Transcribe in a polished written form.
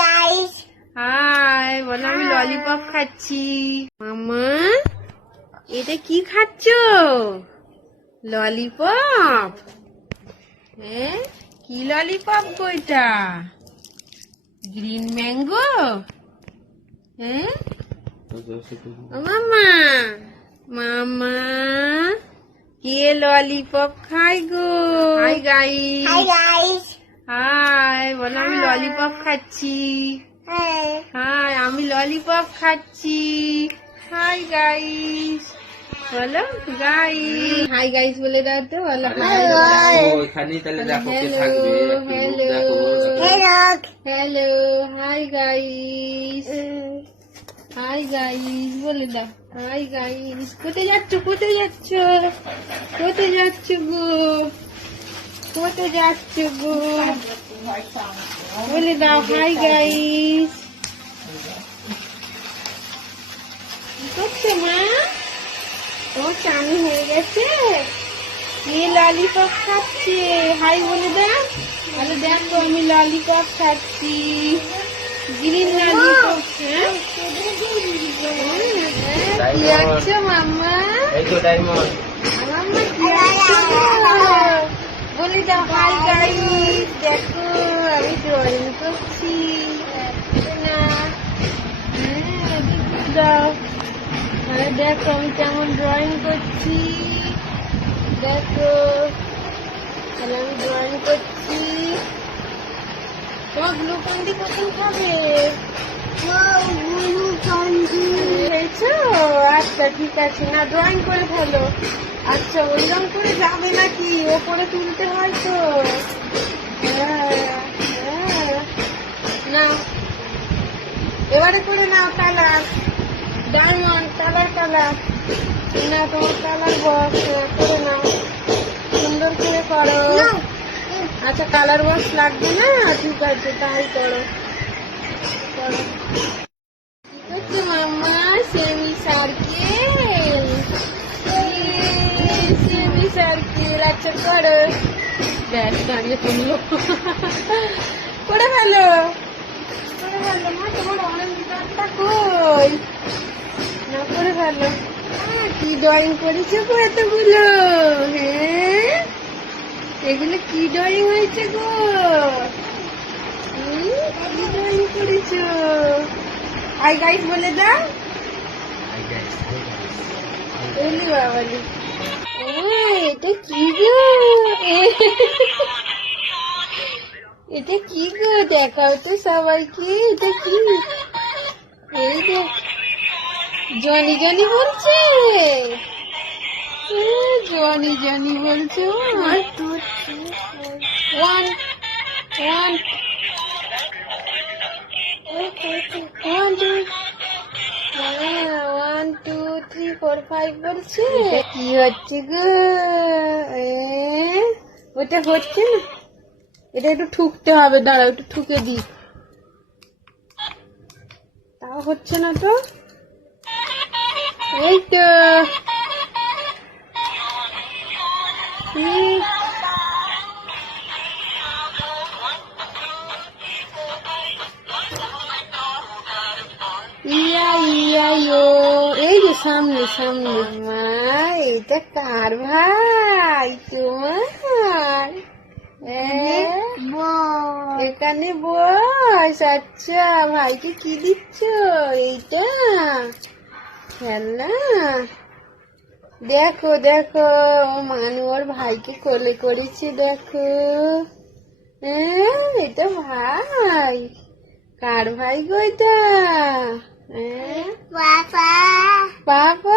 Guys. Hi বলো, আমি lollipop খাচ্ছি। মামা, এটা কি খাচ্ছ? ললিপপ? হ্যাঁ, কি ললিপপ গো এটা? Green mango? হ্যাঁ ও মামা, মামা কে ললিপপ খাই গো? Hi guys. Hi guys. Hi বলো, আমি ললিপপ খাচ্ছি। হাই, আমি ললিপপ খাচ্ছি। হাই গাইস বলো, গাইস হাই গাইস বলে দাও তো, বলো হাই। ওইখানেই তাহলে দেখো কে হ্যালো থাকবে। Hello hello. Hello, hi guys. Hi guys বলে দাও, হাই গাইস। কোথায় যাচ্ছ, কোথায় যাচ্ছ, কোথায় যাচ্ছ গো, কোথায় যাচ্ছ গো? বলে দাও হাই গাইস। কি করছো মা? তোমার চানি হয়ে গেছে? কি ললিপপ খাচ্ছে? হাই বলে দাও। আরে দেখো, আমি ললিপপ খাচ্ছি, গ্রিন ললিপপ। হ্যাঁ, কি আছো মাম্মা? এই তো ডায়মন্ড। মাম্মা কি আছো? বলে দাও হাই গাইস। দেখো, আমি ড্রয়িং করছি না। হ্যাঁ, দাও। আরে দেখো আমি কেমন ড্রয়িং করছি, দেখো তাহলে আমি ড্রয়িং করছি। তোমার ব্লু ক্যান্ডি কখন খাবে? খেয়েছো? আচ্ছা ঠিক আছে, না ড্রয়িং করে ফেলো। আচ্ছা, ওইরকম করে যাবে নাকি? ওপরে তুলতে হয় তো। হ্যাঁ হ্যাঁ, নাও এবারে করে নাও কালার, ডায়মন্ড কালার কালার। না, তোমার কালার বক্স করে নাও, সুন্দর করে করো। আচ্ছা, কালার বক্স লাগবে না? ঠিক আছে, তাই করো করো। কি করছো মাম্মা? Semi circle, semi circle. আচ্ছা করো। ব্যাস, দাঁড়িয়ে তুললো। করে ফেলো, করে ফেলো। মা, তোমার অরেঞ্জ কার্ডটা কই? না, করে ফেলো। কি ড্রয়িং করেছো গো এতগুলো? হ্যাঁ, এগুলো কি ড্রয়িং হয়েছে গো? কি ড্রয়িং করেছো? হাই গাইস বলে দাও। বলি বাবালি, এটা কি গো? এটা কি গো? দেখাও তো সবাইকে, এটা কি? এই দেখ, জনি জনি বলছে। জনি জনি বলছে। ওয়ান ওয়ান ওয়ান টু, 1 2 3 4 5 বলছে। কি হচ্ছে গো? ওটা হচ্ছে না, এটা একটু ঠুকতে হবে। দাঁড়াও, একটু ঠুকে দিই। তাও হচ্ছে না তো। এই তো। ইয়া ইয়া ইয়ো। এই যে সামনে সামনে। মা, এটা কার ভাই? তোমার? এখানে বস। আচ্ছা, ভাইকে কি দিচ্ছ? এইটা খেলনা। দেখো দেখো, মানু ওর ভাইকে কোলে করেছে, দেখো। এটা ভাই। কার ভাই গো এটা? পাপা। পাপা।